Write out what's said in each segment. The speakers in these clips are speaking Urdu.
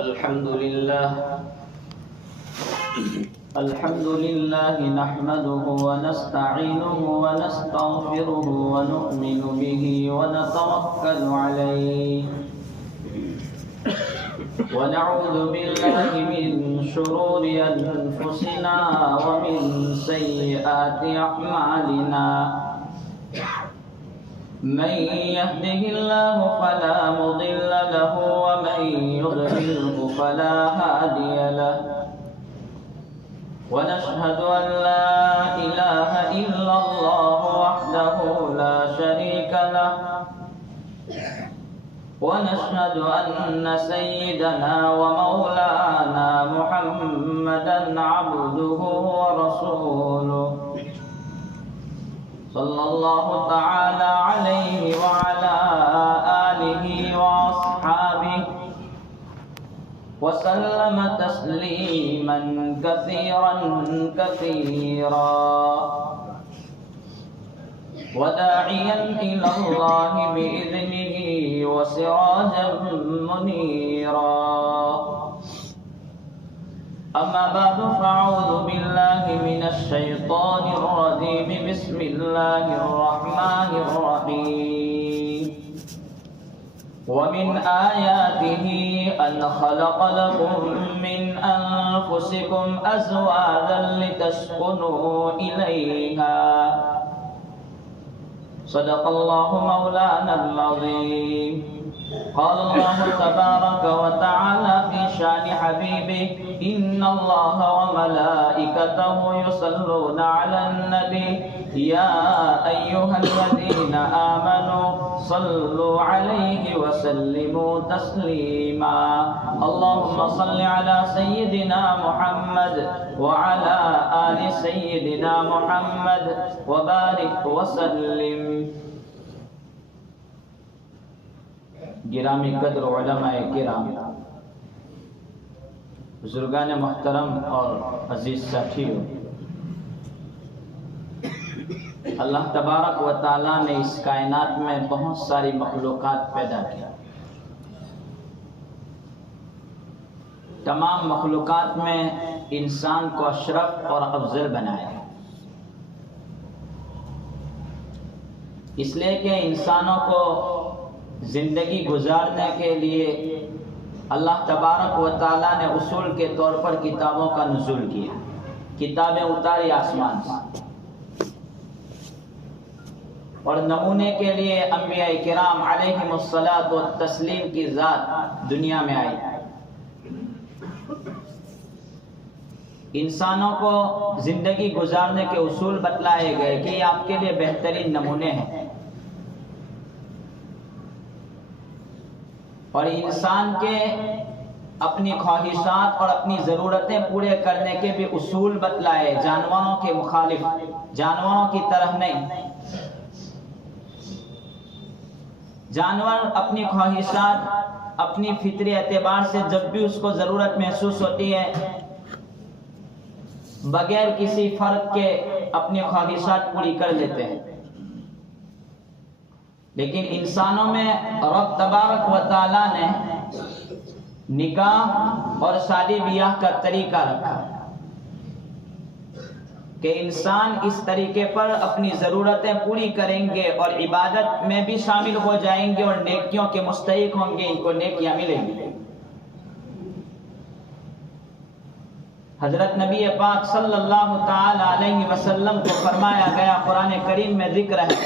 الحمد لله نحمده ونستعينه ونستغفره ونؤمن به ونتوكل عليه ونعوذ بالله من شرور أنفسنا ومن سيئات أعمالنا من يهده الله فلا مضل له ومن يضلله فلا هادي له ونشهد أن لا إله إلا الله وحده لا شريك له ونشهد أن سيدنا ومولانا محمدا عبده ورسوله صلى الله تعالى عليه وعلى آله وأصحابه وسلم تسليما كثيرا وداعيا إلى الله بإذنه وسراجا منيرا أما بعد فأعوذ بالله من الشيطان الرجيم بسم الله الرحمن الرحيم ومن آياته أن خلق لكم من أنفسكم أزواجا لتسكنوا إليها صدق الله مولانا العظيم قال الله تبارك وتعالى في شان حبيبه إن الله وملائكته يصلون على النبي يا أيها الذين آمنوا صلوا عليه وسلموا تسليما اللهم صل على سيدنا محمد وعلى آل سيدنا محمد وبارك وسلم. گرامی قدر علماء کرام، بزرگان محترم اور عزیز ساتھیوں، اللہ تبارک و تعالیٰ نے اس کائنات میں بہت ساری مخلوقات پیدا کیا. تمام مخلوقات میں انسان کو اشرف اور افضل بنایا، اس لیے کہ انسانوں کو زندگی گزارنے کے لیے اللہ تبارک و تعالیٰ نے اصول کے طور پر کتابوں کا نزول کیا، کتابیں اتاری آسمان سے، اور نمونے کے لیے انبیاء کرام علیہم الصلاۃ والتسلیم کی ذات دنیا میں آئی. انسانوں کو زندگی گزارنے کے اصول بتلائے گئے کہ یہ آپ کے لیے بہترین نمونے ہیں، اور انسان کے اپنی خواہشات اور اپنی ضرورتیں پورے کرنے کے بھی اصول بتلائے، جانوروں کے مخالف، جانوروں کی طرح نہیں. جانور اپنی خواہشات اپنی فطری اعتبار سے جب بھی اس کو ضرورت محسوس ہوتی ہے بغیر کسی فرق کے اپنی خواہشات پوری کر لیتے ہیں، لیکن انسانوں میں رب تبارک و تعالیٰ نے نکاح اور شادی بیاہ کا طریقہ رکھا کہ انسان اس طریقے پر اپنی ضرورتیں پوری کریں گے اور عبادت میں بھی شامل ہو جائیں گے اور نیکیوں کے مستحق ہوں گے، ان کو نیکیاں ملیں گی. حضرت نبی پاک صلی اللہ تعالی علیہ وسلم کو فرمایا گیا، قرآن کریم میں ذکر ہے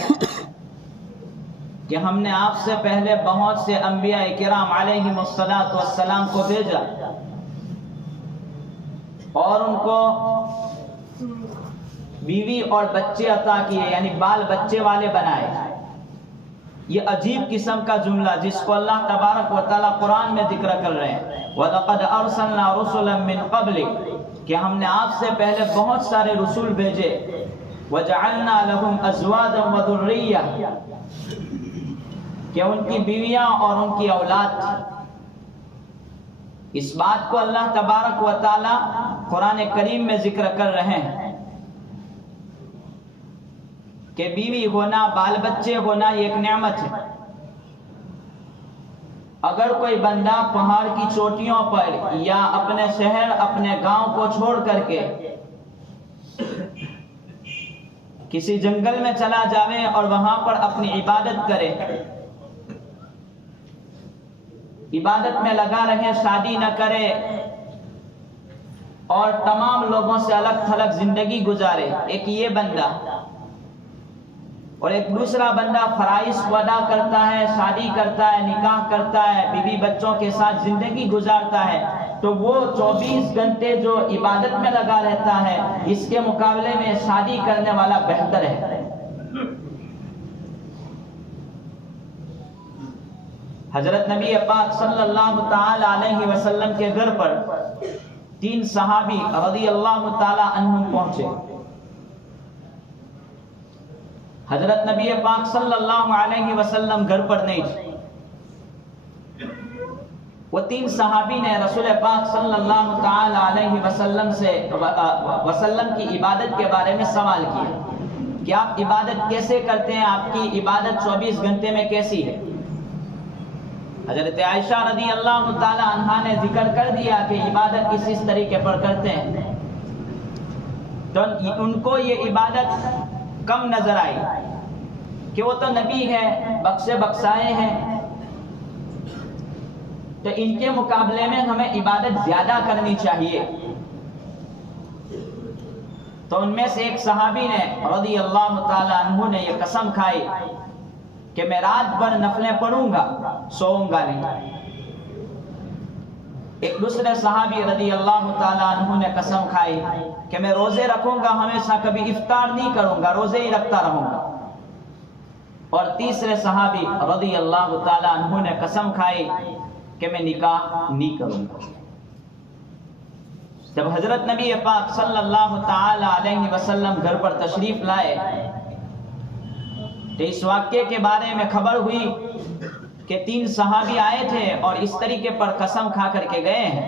کہ ہم نے آپ سے پہلے بہت سے انبیاء کرام علیہم الصلاۃ والسلام کو بھیجا اور ان کو بیوی اور بچے عطا کیے، یعنی بال بچے والے بنائے. یہ عجیب قسم کا جملہ جس کو اللہ تبارک و تعالیٰ قرآن میں ذکر کر رہے ہیں، وَلَقَدْ أَرْسَلْنَا رُسُلًا مِّن قَبْلِكَ، کہ ہم نے آپ سے پہلے بہت سارے رسول بھیجے. وَجَعَلْنَا لَهُمْ أَزْوَاجًا وَذُرِّيَّةً، کہ ان کی بیویاں اور ان کی اولاد تھی. اس بات کو اللہ تبارک و تعالی قرآن کریم میں ذکر کر رہے ہیں کہ بیوی ہونا، بال بچے ہونا یہ ایک نعمت ہے. اگر کوئی بندہ پہاڑ کی چوٹیوں پر یا اپنے شہر اپنے گاؤں کو چھوڑ کر کے کسی جنگل میں چلا جاوے اور وہاں پر اپنی عبادت کرے، عبادت میں لگا رہے، شادی نہ کرے اور تمام لوگوں سے الگ تھلگ زندگی گزارے، ایک یہ بندہ، اور ایک دوسرا بندہ فرائض کو ادا کرتا ہے، شادی کرتا ہے، نکاح کرتا ہے، بیوی بچوں کے ساتھ زندگی گزارتا ہے، تو وہ 24 گھنٹے جو عبادت میں لگا رہتا ہے اس کے مقابلے میں شادی کرنے والا بہتر ہے۔ حضرت نبی پاک صلی اللہ تعالی علیہ وسلم کے گھر پر 3 صحابی رضی اللہ تعالی عنہم پہنچے۔ حضرت نبی پاک صلی اللہ علیہ وسلم گھر پر نہیں تھے۔ وہ 3 صحابی نے رسول پاک صلی اللہ تعالی علیہ وسلم کی عبادت کے بارے میں سوال کیا کہ آپ عبادت کیسے کرتے ہیں، آپ کی عبادت 24 گھنٹے میں کیسی ہے؟ حضرت عائشہ رضی اللہ تعالی عنہا نے ذکر کر دیا کہ عبادت اس طریقے پر کرتے ہیں، تو ان کو یہ عبادت کم نظر آئی کہ وہ تو نبی ہے، بخشے بخشائے ہیں، تو ان کے مقابلے میں ہمیں عبادت زیادہ کرنی چاہیے۔ تو ان میں سے ایک صحابی نے رضی اللہ تعالی عنہ نے یہ قسم کھائی کہ میں رات بھر نفلیں پڑھوں گا، سوؤں گا نہیں۔ ایک دوسرے صحابی رضی اللہ تعالی عنہ نے قسم کھائی کہ میں روزے رکھوں گا، ہمیشہ کبھی افطار نہیں کروں گا، روزے ہی رکھتا رہوں گا۔ اور تیسرے صحابی رضی اللہ تعالی عنہ نے قسم کھائی کہ میں نکاح نہیں کروں گا۔ جب حضرت نبی پاک صلی اللہ تعالی علیہ وسلم گھر پر تشریف لائے تو اس واقعے کے بارے میں خبر ہوئی کہ 3 صحابی آئے تھے اور اس طریقے پر قسم کھا کر کے گئے ہیں۔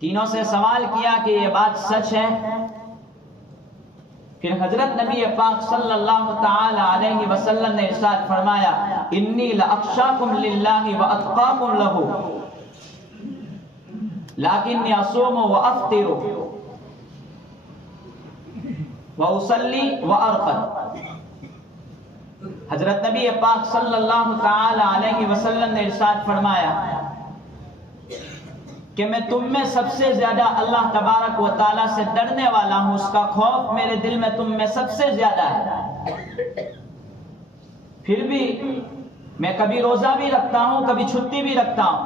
تینوں سے سوال کیا کہ یہ بات سچ ہے؟ پھر حضرت نبی پاک صلی اللہ تعالی علیہ وسلم نے ارشاد فرمایا انی لاخشاکم للہ واتقاکم لہ لیکنی اصوم وافطر واصلی وارقد۔ حضرت نبی پاک صلی اللہ تعالی علیہ وسلم نے ارشاد فرمایا کہ میں تم میں سب سے زیادہ اللہ تبارک و تعالیٰ سے ڈرنے والا ہوں، اس کا خوف میرے دل میں تم میں سب سے زیادہ ہے، پھر بھی میں کبھی روزہ بھی رکھتا ہوں، کبھی چھٹی بھی رکھتا ہوں،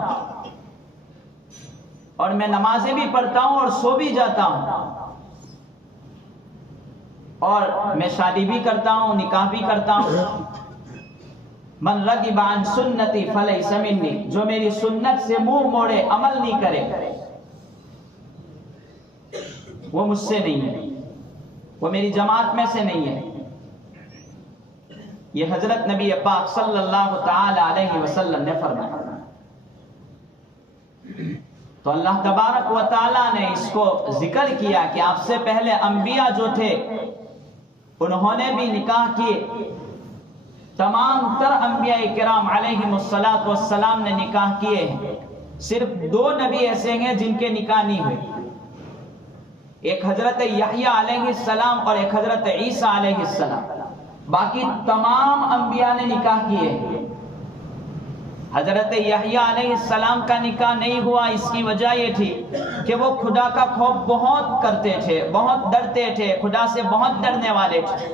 اور میں نمازیں بھی پڑھتا ہوں اور سو بھی جاتا ہوں، اور میں شادی بھی کرتا ہوں، نکاح بھی کرتا ہوں۔ من رغب عن سنتی فلیس منی، جو میری سنت سے منہ موڑے، عمل نہیں کرے، وہ مجھ سے نہیں ہے، وہ میری جماعت میں سے نہیں ہے۔ یہ حضرت نبی پاک صلی اللہ تعالی علیہ وسلم نے فرمایا۔ تو اللہ تبارک و تعالی نے اس کو ذکر کیا کہ آپ سے پہلے انبیاء جو تھے انہوں نے بھی نکاح کیے، تمام تر انبیاء کرام علیہم السلام نے نکاح کیے ہیں، صرف 2 نبی ایسے ہیں جن کے نکاح نہیں ہوئے، ایک حضرت یحییٰ علیہ السلام اور ایک حضرت عیسیٰ علیہ السلام، باقی تمام انبیاء نے نکاح کیے ہیں۔ حضرت یحییٰ علیہ السلام کا نکاح نہیں ہوا، اس کی وجہ یہ تھی کہ وہ خدا کا خوف بہت کرتے تھے، بہت ڈرتے تھے، خدا سے بہت ڈرنے والے تھے،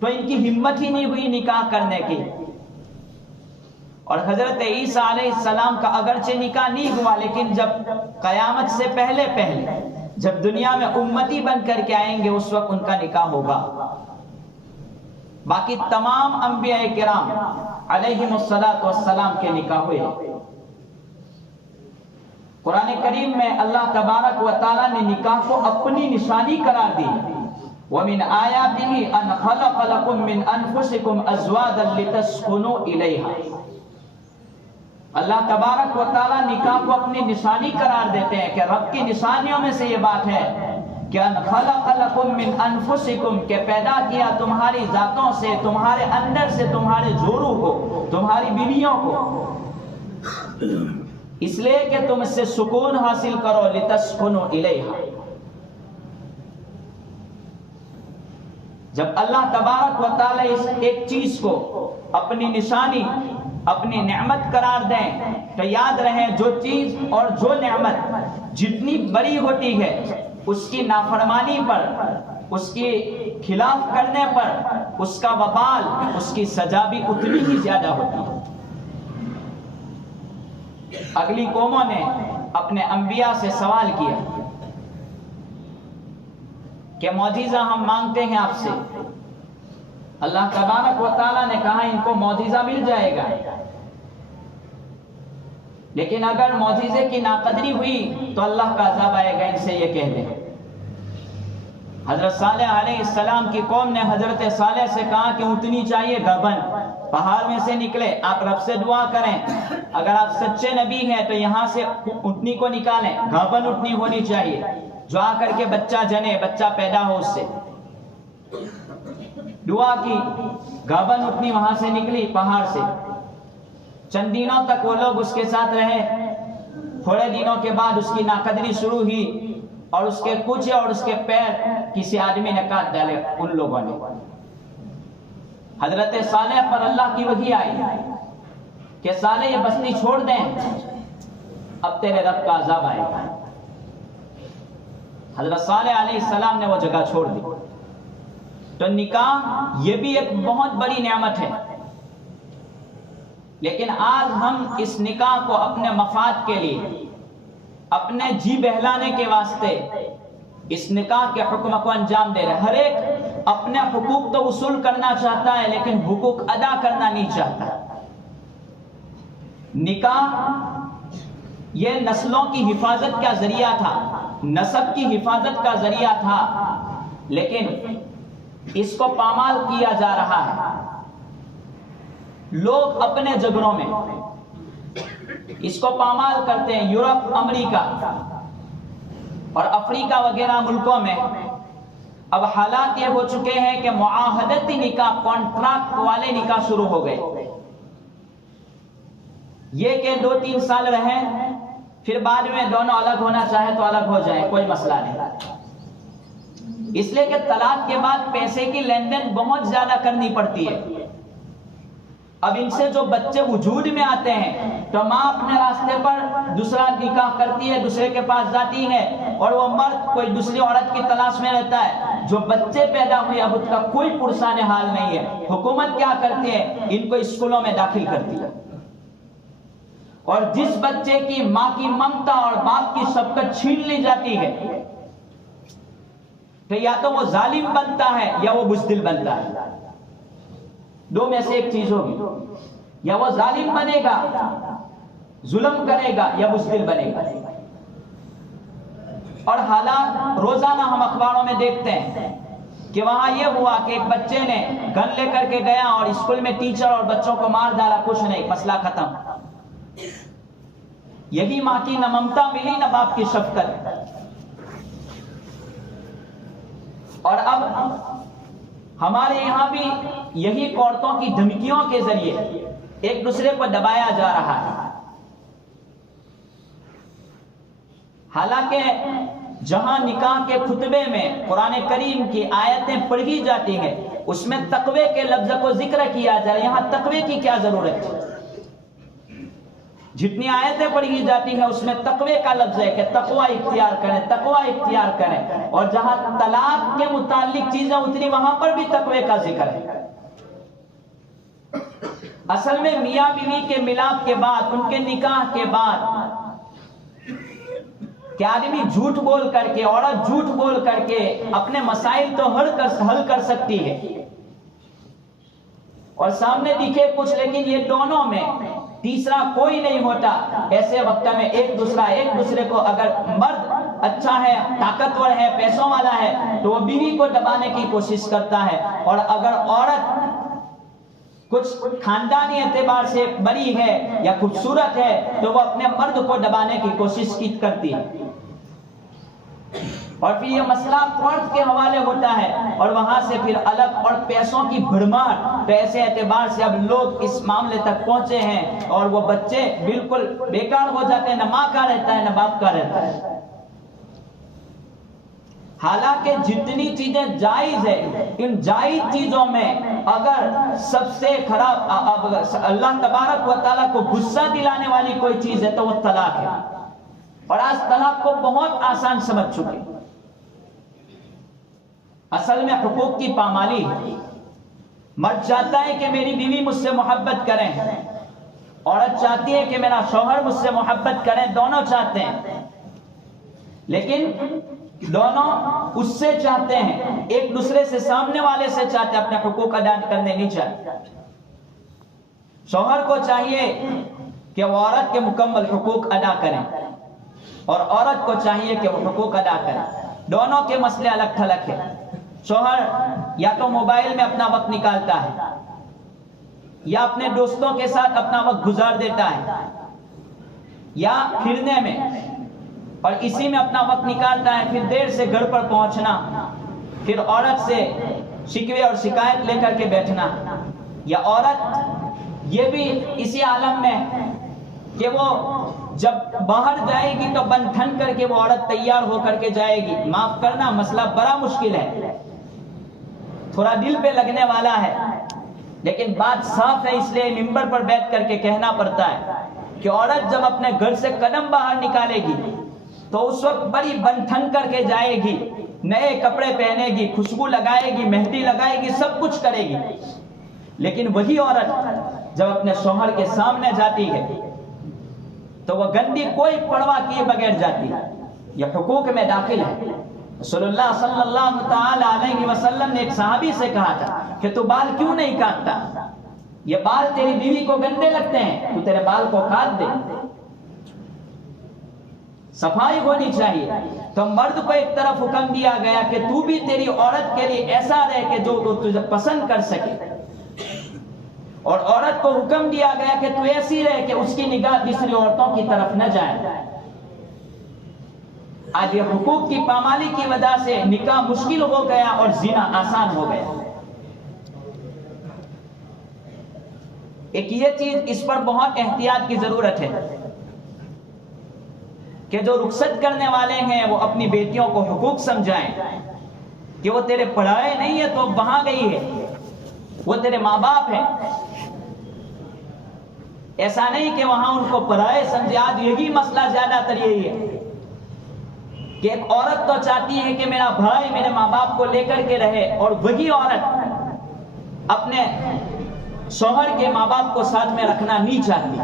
تو ان کی ہمت ہی نہیں ہوئی نکاح کرنے کی۔ اور حضرت عیسیٰ علیہ السلام کا اگرچہ نکاح نہیں ہوا، لیکن جب قیامت سے پہلے جب دنیا میں امتی بن کر کے آئیں گے اس وقت ان کا نکاح ہوگا۔ باقی تمام انبیاء کرام علیہم السلام کے نکاح ہوئے۔ قرآن کریم میں اللہ تبارک و تعالیٰ نے نکاح کو اپنی نشانی قرار دی۔ وَمِنْ آيَاتِهِ أَنْ خَلَقَ لَكُم مِّنْ أَنفُسِكُمْ أَزْوَاجًا لِتَسْكُنُوا إِلَيْهَا۔ اللہ تبارک و تعالیٰ نکاح کو اپنی نشانی قرار دیتے ہیں کہ رب کی نشانیوں میں سے یہ بات ہے کہ أَنْ خَلَقَ لَكُم مِّنْ أَنفُسِكُمْ، کہ پیدا کیا تمہاری ذاتوں سے، تمہارے اندر سے، تمہارے جوڑوں کو، تمہاری بیویوں کو، اس لیے کہ تم اس سے سکون حاصل کرو، لتسکنوا الیہا۔ جب اللہ تبارک و تعالی اس ایک چیز کو اپنی نشانی، اپنی نعمت قرار دیں تو یاد رہے جو چیز اور جو نعمت جتنی بڑی ہوتی ہے اس کی نافرمانی پر، اس کی خلاف کرنے پر اس کا وبال، اس کی سزا بھی اتنی ہی زیادہ ہوتی ہے۔ اگلی قوموں نے اپنے انبیاء سے سوال کیا کہ معجزہ ہم مانگتے ہیں آپ سے۔ اللہ تبارک و تعالیٰ نے کہا ان کو معجزہ مل جائے گا، لیکن اگر معجزے کی ناقدری ہوئی تو اللہ کا عذاب آئے گا، ان سے یہ کہہ دیں۔ حضرت صالح علیہ السلام کی قوم نے حضرت صالح سے کہا کہ اونٹنی چاہیے گبن، پہاڑ میں سے نکلے، آپ رب سے دعا کریں، اگر آپ سچے نبی ہیں تو یہاں سے اونٹنی کو نکالیں، گبن اونٹنی ہونی چاہیے جو آ کر کے بچہ جنے، بچہ پیدا ہو اس سے۔ دعا کی، گابن اونٹنی وہاں سے نکلی پہاڑ سے۔ چند دنوں تک وہ لوگ اس کے ساتھ رہے، تھوڑے دنوں کے بعد اس کی ناقدری شروع ہوئی اور اس کے کچھ اور اس کے پیر کسی آدمی نے کاٹ ڈالے ان لوگوں نے۔ حضرت صالح پر اللہ کی وحی آئی کہ صالح یہ بستی چھوڑ دیں، اب تیرے رب کا عذاب آئے گا۔ حضرت صالح علیہ السلام نے وہ جگہ چھوڑ دی۔ تو نکاح یہ بھی ایک بہت بڑی نعمت ہے، لیکن آج ہم اس نکاح کو اپنے مفاد کے لیے، اپنے جی بہلانے کے واسطے اس نکاح کے حکم کو انجام دے رہے ہیں۔ ہر ایک اپنے حقوق تو وصول کرنا چاہتا ہے لیکن حقوق ادا کرنا نہیں چاہتا۔ نکاح یہ نسلوں کی حفاظت کا ذریعہ تھا، نسب کی حفاظت کا ذریعہ تھا، لیکن اس کو پامال کیا جا رہا ہے۔ لوگ اپنے جگروں میں اس کو پامال کرتے ہیں۔ یورپ، امریکہ اور افریقہ وغیرہ ملکوں میں اب حالات یہ ہو چکے ہیں کہ معاہدتی نکاح، کانٹریکٹ والے نکاح شروع ہو گئے۔ یہ کہ 2-3 سال رہیں پھر بعد میں دونوں الگ ہونا چاہے تو الگ ہو جائیں، کوئی مسئلہ نہیں۔ اس لیے کہ طلاق کے بعد پیسے کی لین دین بہت زیادہ کرنی پڑتی ہے۔ اب ان سے جو بچے وجود میں آتے ہیں تو ماں اپنے راستے پر دوسرا نکاح کرتی ہے، دوسرے کے پاس جاتی ہے، اور وہ مرد کوئی دوسری عورت کی تلاش میں رہتا ہے۔ جو بچے پیدا ہوئے اب اس کا کوئی پرسان حال نہیں ہے۔ حکومت کیا کرتی ہے؟ ان کو اسکولوں میں داخل کرتی ہے، اور جس بچے کی ماں کی ممتا اور باپ کی شفقت چھین لی جاتی ہے تو یا تو وہ ظالم بنتا ہے یا وہ بزدل بنتا ہے، دو میں سے ایک چیز ہوگی۔ یا وہ ظالم بنے گا، ظلم کرے گا، یا بزدل بنے گا۔ اور حالات روزانہ ہم اخباروں میں دیکھتے ہیں کہ وہاں یہ ہوا کہ ایک بچے نے گن لے کر کے گیا اور اسکول میں ٹیچر اور بچوں کو مار ڈالا، کچھ نہیں، مسئلہ ختم۔ یہی ماں کی نہ ممتا ملی نہ باپ کی شفقت۔ اور اب ہمارے یہاں بھی یہی عورتوں کی دھمکیوں کے ذریعے ایک دوسرے کو دبایا جا رہا ہے۔ حالانکہ جہاں نکاح کے خطبے میں قرآن کریم کی آیتیں پڑھی جاتی ہیں اس میں تقوی کے لفظ کو ذکر کیا جائے، یہاں تقوی کی کیا ضرورت ہے؟ جتنی آیتیں پڑھی جاتی ہیں اس میں تقوی کا لفظ ہے کہ تقوی اختیار کریں، تقوی اختیار کریں، اور جہاں طلاق کے متعلق چیزیں اتری وہاں پر بھی تقوی کا ذکر ہے۔ اصل میں میاں بیوی کے ملاپ کے بعد، ان کے نکاح کے بعد کہ آدمی جھوٹ بول کر کے، عورت جھوٹ بول کر کے اپنے مسائل تو حل کر سکتی ہے اور سامنے دکھے کچھ، لیکن یہ دونوں میں تیسرا کوئی نہیں ہوتا۔ ایسے وقت میں ایک دوسرے کو، اگر مرد اچھا ہے، طاقتور ہے، پیسوں والا ہے تو وہ بیوی کو دبانے کی کوشش کرتا ہے، اور اگر عورت کچھ خاندانی اعتبار سے بڑی ہے یا خوبصورت ہے تو وہ اپنے مرد کو دبانے کی کوشش کرتی ہے۔ اور پھر یہ مسئلہ قرض کے حوالے ہوتا ہے اور وہاں سے پھر الگ، اور پیسوں کی بھرمار، پیسے اعتبار سے اب لوگ اس معاملے تک پہنچے ہیں اور وہ بچے بالکل بیکار ہو جاتے ہیں، نہ ماں کا رہتا ہے نہ باپ کا رہتا ہے۔ حالانکہ جتنی چیزیں جائز ہے، ان جائز چیزوں میں اگر سب سے خراب اللہ تبارک و تعالیٰ کو غصہ دلانے والی کوئی چیز ہے تو وہ طلاق ہے، اور آج طلاق کو بہت آسان سمجھ چکے۔ اصل میں حقوق کی پامالی ہے۔ مرد چاہتا ہے کہ میری بیوی مجھ سے محبت کریں، عورت چاہتی ہے کہ میرا شوہر مجھ سے محبت کریں، دونوں چاہتے ہیں، لیکن دونوں اس سے چاہتے ہیں، ایک دوسرے سے، سامنے والے سے چاہتے ہیں، اپنے حقوق ادا کرنے نہیں چاہتے۔ شوہر کو چاہیے کہ وہ عورت کے مکمل حقوق ادا کریں اور عورت کو چاہیے کہ وہ حقوق ادا کریں۔ دونوں کے مسئلے الگ تھلگ ہیں۔ شوہر یا تو موبائل میں اپنا وقت نکالتا ہے یا اپنے دوستوں کے ساتھ اپنا وقت گزار دیتا ہے یا پھرنے میں، اور اسی میں اپنا وقت نکالتا ہے، پھر دیر سے گھر پر پہنچنا، پھر عورت سے شکوے اور شکایت لے کر کے بیٹھنا، یا عورت یہ بھی اسی عالم میں کہ وہ جب باہر جائے گی تو بن ٹھن کر کے وہ عورت تیار ہو کر کے جائے گی۔ معاف کرنا، مسئلہ بڑا مشکل ہے، تھوڑا دل پہ لگنے والا ہے، لیکن بات صاف ہے، اس لیے ممبر پر بیٹھ کر کے کہنا پڑتا ہے کہ عورت جب اپنے گھر سے قدم باہر نکالے گی تو اس وقت بڑی بن ٹھن کر کے جائے گی، نئے کپڑے پہنے گی، خوشبو لگائے گی، مہندی لگائے گی، سب کچھ کرے گی، لیکن وہی عورت جب اپنے شوہر کے سامنے جاتی ہے تو وہ گندی کوئی پرواہ کیے بغیر جاتی ہے۔ یہ حقوق میں داخل ہے۔ رسول اللہ صلی اللہ تعالی علیہ وسلم نے ایک صحابی سے کہا تھا کہ تو بال کیوں نہیں کاٹتا؟ یہ بال تیری بیوی کو گندے لگتے ہیں، تو تیرے بال کو کاٹ دے۔ صفائی ہونی چاہیے۔ تو مرد کو ایک طرف حکم دیا گیا کہ تو بھی تیری عورت کے لیے ایسا رہے کہ جو وہ تجھے پسند کر سکے، اور عورت کو حکم دیا گیا کہ تو ایسی رہے کہ اس کی نگاہ دوسری عورتوں کی طرف نہ جائے۔ آج یہ حقوق کی پامالی کی وجہ سے نکاح مشکل ہو گیا اور زنا آسان ہو گیا۔ ایک یہ چیز، اس پر بہت احتیاط کی ضرورت ہے کہ جو رخصت کرنے والے ہیں وہ اپنی بیٹیوں کو حقوق سمجھائیں کہ وہ تیرے پڑھائے نہیں ہے تو وہاں گئی ہے، وہ تیرے ماں باپ ہیں۔ ایسا نہیں کہ وہاں ان کو پڑھائے سمجھے۔ آج یہی مسئلہ زیادہ تر یہی ہے کہ ایک عورت تو چاہتی ہے کہ میرا بھائی میرے ماں باپ کو لے کر کے رہے، اور وہی عورت اپنے شوہر کے ماں باپ کو ساتھ میں رکھنا نہیں چاہتی۔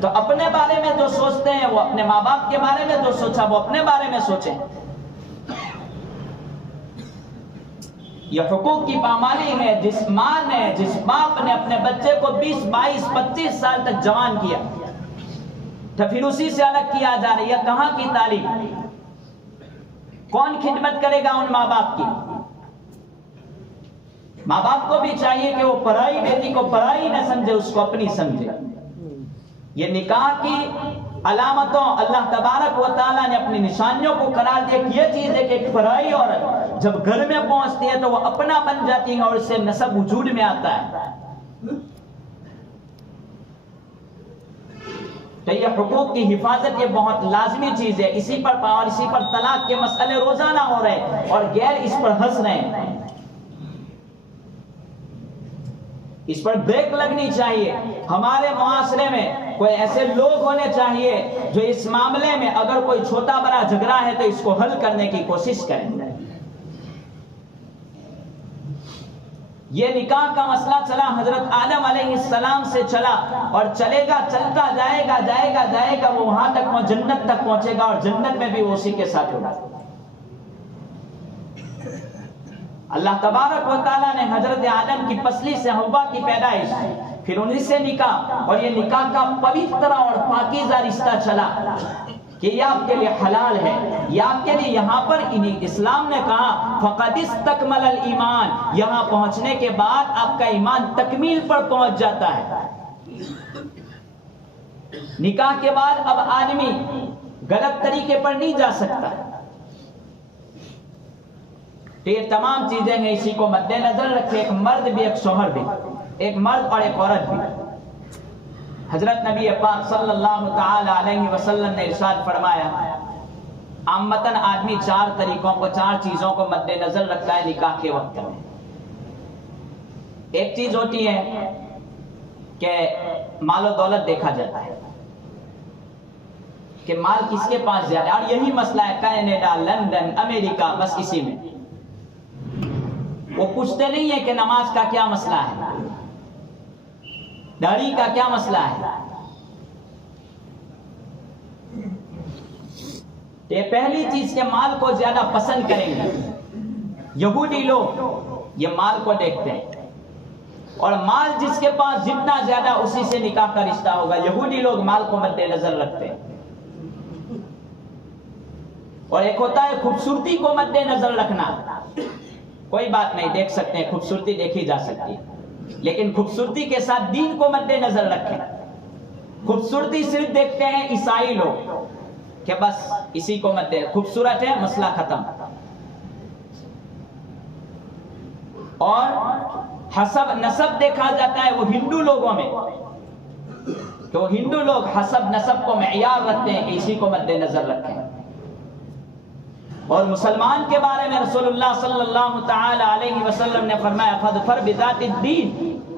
تو اپنے بارے میں جو سوچتے ہیں وہ اپنے ماں باپ کے بارے میں جو سوچا وہ اپنے بارے میں سوچیں۔ یہ حقوق کی پامالی ہے۔ جس ماں نے، جس باپ نے اپنے بچے کو 20 22 25 سال تک جوان کیا تو پھر اسی سے الگ کیا جا رہا ہے، یہ کہاں کی تعلیم؟ کون خدمت کرے گا ان ماں باپ کی؟ ماں باپ کو بھی چاہیے کہ وہ پرائی بیٹی کو پرائی نہ سمجھے، اس کو اپنی سمجھے۔ یہ نکاح کی علامتوں اللہ تبارک و تعالیٰ نے اپنی نشانیوں کو قرار دیا کہ یہ چیز ہے کہ ایک پرائی عورت جب گھر میں پہنچتی ہے تو وہ اپنا بن جاتی ہے اور اس سے نسب وجود میں آتا ہے۔ تو یہ حقوق کی حفاظت یہ بہت لازمی چیز ہے۔ اسی پر طلاق کے مسئلے روزانہ ہو رہے ہیں اور غیر اس پر ہنس رہے ہیں۔ اس پر بریک لگنی چاہیے۔ ہمارے معاشرے میں کوئی ایسے لوگ ہونے چاہیے جو اس معاملے میں اگر کوئی چھوٹا بڑا جھگڑا ہے تو اس کو حل کرنے کی کوشش کریں۔ یہ نکاح کا مسئلہ چلا حضرت آدم علیہ السلام سے چلا اور چلے گا، چلتا جائے گا وہ وہاں تک، وہ جنت تک پہنچے گا اور جنت میں بھی وہ اسی کے ساتھ ہوگا۔ اللہ تبارک و تعالیٰ نے حضرت آدم کی پسلی سے حوا کی پیدائش، پھر انہی سے نکاح، اور یہ نکاح کا پوتر اور پاکیزہ رشتہ چلا کہ یہ آپ کے لیے حلال ہے، یہ آپ کے لیے یہاں پر اسلام نے کہا فَقَدِ اسْتَكْمَلَ الْإِيمَانِ، یہاں پہنچنے کے بعد آپ کا ایمان تکمیل پر پہنچ جاتا ہے۔ نکاح کے بعد اب آدمی غلط طریقے پر نہیں جا سکتا. تو یہ تمام چیزیں ہیں، اسی کو مد نظر رکھے. ایک مرد بھی، ایک شوہر بھی، ایک مرد اور ایک عورت بھی. حضرت نبی پاک صلی اللہ تعالی علیہ وسلم نے ارشاد فرمایا، عامتاً آدمی 4 طریقوں کو، 4 چیزوں کو مد نظر رکھتا ہے نکاح کے وقت میں. ایک چیز ہوتی ہے کہ مال و دولت دیکھا جاتا ہے کہ مال کس کے پاس زیادہ ہے، اور یہی مسئلہ ہے کینیڈا، لندن، امریکہ، بس اسی میں وہ پوچھتے نہیں ہے کہ نماز کا کیا مسئلہ ہے، داڑھی کا کیا مسئلہ ہے. یہ پہلی چیز کہ مال کو زیادہ پسند کریں گے. یہودی لوگ یہ مال کو دیکھتے ہیں، اور مال جس کے پاس جتنا زیادہ اسی سے نکاح کا رشتہ ہوگا. یہودی لوگ مال کو مد نظر رکھتے ہیں. اور ایک ہوتا ہے خوبصورتی کو مد نظر رکھنا. کوئی بات نہیں، دیکھ سکتے ہیں، خوبصورتی دیکھی جا سکتی ہے، لیکن خوبصورتی کے ساتھ دین کو مد نظر رکھیں. خوبصورتی صرف دیکھتے ہیں عیسائی لوگ کہ بس اسی کو مد، خوبصورت ہے مسئلہ ختم. اور حسب نسب دیکھا جاتا ہے وہ ہندو لوگوں میں، تو ہندو لوگ حسب نسب کو معیار رکھتے ہیں کہ اسی کو مد نظر رکھیں. اور مسلمان کے بارے میں رسول اللہ صلی اللہ تعالی علیہ وسلم نے فرمایا فاظفر بذات الدین،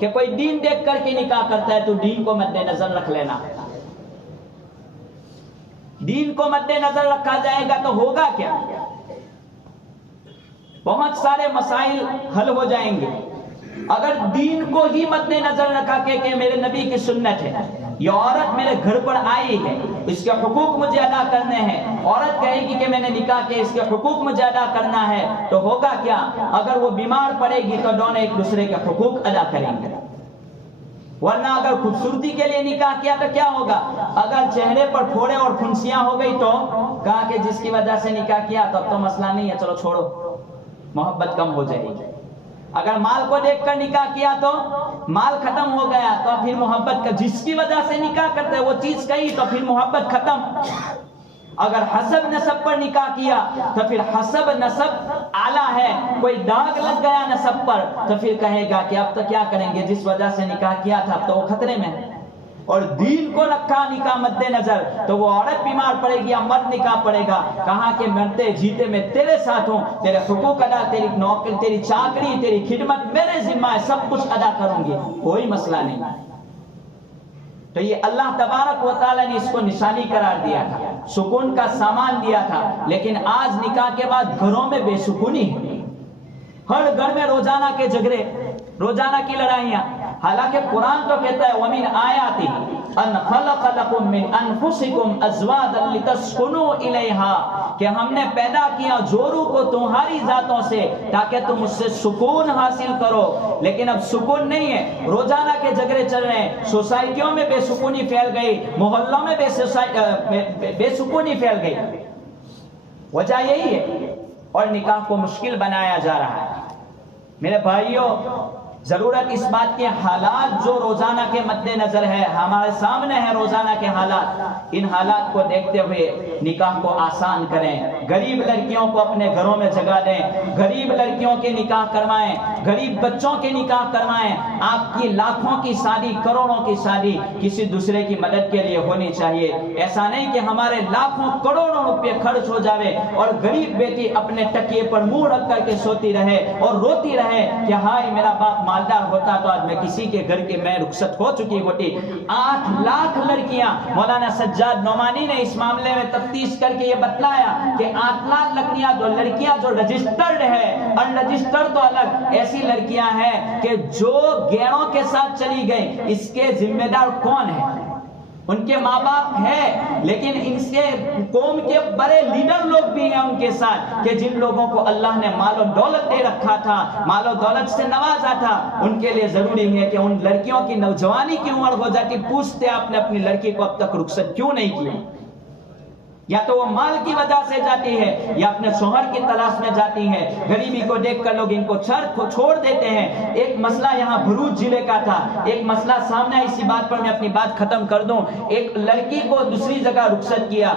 کہ کوئی دین دیکھ کر کے نکاح کرتا ہے تو دین کو مد نظر رکھ لینا. دین کو مد نظر رکھا جائے گا تو ہوگا کیا؟ بہت سارے مسائل حل ہو جائیں گے. اگر دین کو ہی مد نظر رکھا کہ میرے نبی کی سنت ہے، یہ عورت میرے گھر پر آئی ہے، اس کے حقوق مجھے ادا کرنے ہیں، عورت کہے گی کہ میں نے نکاح کیا، اس کے حقوق مجھے ادا کرنا ہے، تو ہوگا کیا؟ اگر وہ بیمار پڑے گی تو دونوں ایک دوسرے کے حقوق ادا کریں گے. ورنہ اگر خوبصورتی کے لیے نکاح کیا تو کیا ہوگا؟ اگر چہرے پر پھوڑے اور پھنسیاں ہو گئی تو کہا کہ جس کی وجہ سے نکاح کیا تو اب تو مسئلہ نہیں ہے، چلو چھوڑو، محبت کم ہو جائے گی. اگر مال کو دیکھ کر نکاح کیا تو مال ختم ہو گیا، تو پھر محبت کا، جس کی وجہ سے نکاح کرتے وہ چیز کہی تو پھر محبت ختم. اگر حسب نسب پر نکاح کیا تو پھر حسب نسب اعلیٰ ہے، کوئی داغ لگ گیا نسب پر تو پھر کہے گا کہ اب تو کیا کریں گے، جس وجہ سے نکاح کیا تھا اب تو وہ خطرے میں ہے. اور دین کو رکھا نکاح مد نظر تو وہ عورت بیمار پڑے گی یا مرد نکاح پڑے گا، کہا کہ مرتے جیتے میں تیرے ساتھ ہوں، تیرے حقوق ادا، تیری نوکری، تیری چاکری، تیری خدمت میرے ذمہ ہے، سب کچھ ادا کروں گی، کوئی مسئلہ نہیں. تو یہ اللہ تبارک و تعالیٰ نے اس کو نشانی قرار دیا تھا، سکون کا سامان دیا تھا. لیکن آج نکاح کے بعد گھروں میں بے سکونی ہے. ہر گھر میں روزانہ کے جھگڑے، روزانہ کی لڑائیاں. حالانکہ قرآن تو کہتا ہے وَمِنْ آیَاتِهِ أَنْ خَلَقَ لَكُم مِّنْ أَنفُسِكُمْ أَزْوَاجًا لِتَسْكُنُوا إِلَيْهَا، کہ ہم نے پیدا کیا جوڑوں کو تمہاری ذاتوں سے تاکہ تم اس سے سکون حاصل کرو. لیکن اب سکون نہیں ہے، روزانہ کے جھگڑے چل رہے ہیں، سوسائٹیوں میں بے سکونی پھیل گئی، محلوں میں بے سکونی پھیل گئی. وجہ یہی ہے، اور نکاح کو مشکل بنایا جا رہا ہے. میرے بھائیوں، ضرورت اس بات کے، حالات جو روزانہ کے مد نظر ہے، ہمارے سامنے ہیں روزانہ کے حالات، ان حالات کو دیکھتے ہوئے نکاح کو آسان کریں. غریب لڑکیوں کو اپنے گھروں میں جگہ دیں، غریب لڑکیوں کے نکاح کروائیں، غریب بچوں کے نکاح کروائیں. آپ کی لاکھوں کی شادی، کروڑوں کی شادی کسی دوسرے کی مدد کے لیے ہونی چاہیے. ایسا نہیں کہ ہمارے لاکھوں کروڑوں روپے خرچ ہو جاوے اور غریب بیٹی اپنے تکیے پر منہ رکھ کر کے سوتی رہے اور روتی رہے کہ ہائے میرا باپ مالدار ہوتا تو آج میں کسی کے گھر کے میں رخصت ہو چکی ہوتی. 8 لاکھ لڑکیاں، مولانا سجاد نعمانی نے اس معاملے میں تفتیش کر کے یہ بتلایا کہ 8 لاکھ لڑکیاں جو رجسٹرڈ ہے، ان رجسٹرڈ تو الگ، ایسی لڑکیاں ہیں کہ جو گیڑوں کے ساتھ چلی گئی، اس کے ذمہ دار کون ہے؟ ان کے ماں باپ ہیں، لیکن ان سے قوم کے بڑے لیڈر لوگ بھی ہیں ان کے ساتھ، کہ جن لوگوں کو اللہ نے مال و دولت دے رکھا تھا، مال و دولت سے نوازا تھا. ان کے لیے ضروری ہے کہ ان لڑکیوں کی نوجوانی کی عمر ہو جاتی، پوچھتے آپ نے اپنی لڑکی کو اب تک رخصت کیوں نہیں کیا؟ یا تو وہ مال کی وجہ سے جاتی ہے یا اپنے شوہر کی تلاش میں جاتی ہے. غریبی کو دیکھ کر لوگ ان کو چھوڑ دیتے ہیں. ایک مسئلہ یہاں بھروچ ضلع کا تھا, ایک مسئلہ سامنے, اسی بات پر میں اپنی بات ختم کر دوں. ایک لڑکی کو دوسری جگہ رخصت کیا,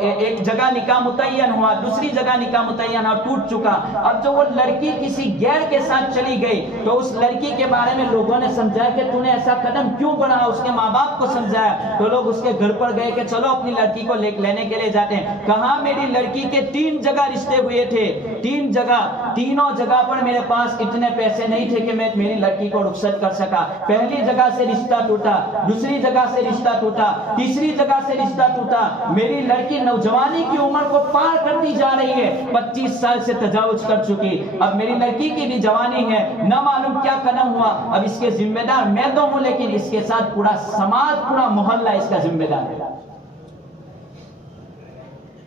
ایک جگہ نکاح متعین ہوا, دوسری جگہ نکاح متعین اور ٹوٹ چکا. اب جو وہ لڑکی کسی غیر کے ساتھ چلی گئی تو اس لڑکی کے بارے میں لوگوں نے سمجھایا کہ تو نے ایسا قدم کیوں بڑھایا, اس کے ماں باپ کو سمجھایا تو لوگ اس کے گھر پر گئے کہ چلو اپنی لڑکی کو لینے کے لیے جاتے ہیں. کہاں میری لڑکی کے 3 جگہ رشتے ہوئے تھے, 3 جگہ, تینوں جگہ پر میرے پاس اتنے پیسے نہیں تھے کہ میں میری لڑکی کو رخصت کر سکا. پہلی جگہ سے رشتہ ٹوٹا, دوسری جگہ سے رشتہ ٹوٹا, تیسری جگہ سے رشتہ ٹوٹا. میری لڑکی نوجوانی کی عمر کو پار کرتی جا رہی ہے, 25 سال سے تجاوز کر چکی. اب میری لڑکی کی بھی جوانی ہے, نہ معلوم کیا قدم ہوا. اب اس کے ذمہ دار میں تو ہوں, لیکن اس کے ساتھ پورا سماج, پورا محلہ اس کا ذمہ دار ہے.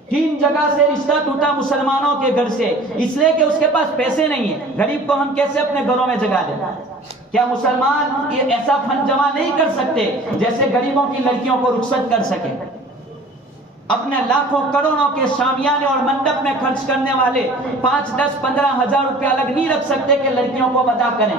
3 جگہ سے رشتہ ٹوٹا مسلمانوں کے گھر سے, اس لیے کہ اس کے پاس پیسے نہیں ہیں. غریب کو ہم کیسے اپنے گھروں میں جگہ دیں؟ کیا مسلمان ایسا فنڈ جمع نہیں کر سکتے جیسے غریبوں کی لڑکیوں کو رخصت کر سکے؟ اپنے لاکھوں کروڑوں کے شامیانے اور منڈپ میں خرچ کرنے والے 5, 10, 15 ہزار روپے الگ نہیں رکھ سکتے کہ لڑکیوں کو ودا کریں.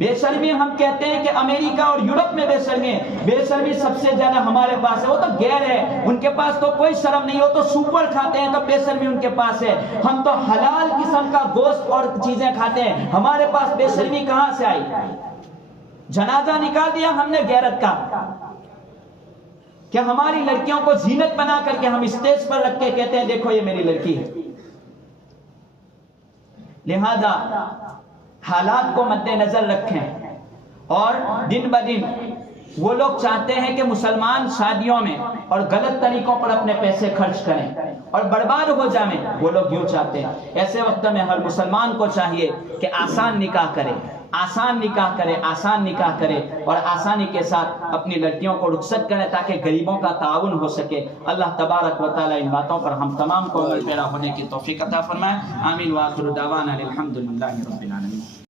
بے شرمی ہم کہتے ہیں کہ امریکہ اور یورپ میں بے شرمی ہے, بے شرمی سب سے زیادہ ہمارے پاس ہے. وہ تو غیر ہے, ان کے پاس تو کوئی شرم نہیں, وہ تو سوپر کھاتے ہیں تو بے شرمی ان کے پاس ہے. ہم تو حلال قسم کا گوشت اور چیزیں کھاتے ہیں, ہمارے پاس بے شرمی کہاں سے آئی؟ جنازہ نکال دیا ہم نے غیرت کا. کیا ہماری لڑکیوں کو زینت بنا کر کے ہم اسٹیج پر رکھ کے کہتے ہیں دیکھو یہ میری لڑکی ہے؟ لہذا حالات کو مد نظر رکھیں, اور دن بدن وہ لوگ چاہتے ہیں کہ مسلمان شادیوں میں اور غلط طریقوں پر اپنے پیسے خرچ کریں اور برباد ہو جائیں, وہ لوگ یوں چاہتے ہیں. ایسے وقت میں ہر مسلمان کو چاہیے کہ آسان نکاح کرے, آسان نکاح کرے, آسان نکاح کرے اور آسانی کے ساتھ اپنی لڑکیوں کو رخصت کرے تاکہ غریبوں کا تعاون ہو سکے. اللہ تبارک و تعالی ان باتوں پر ہم تمام کو عمل پیرا ہونے کی توفیق عطا فرمائے. آمین. وآخر دعوانا الحمدللہ رب العالمین.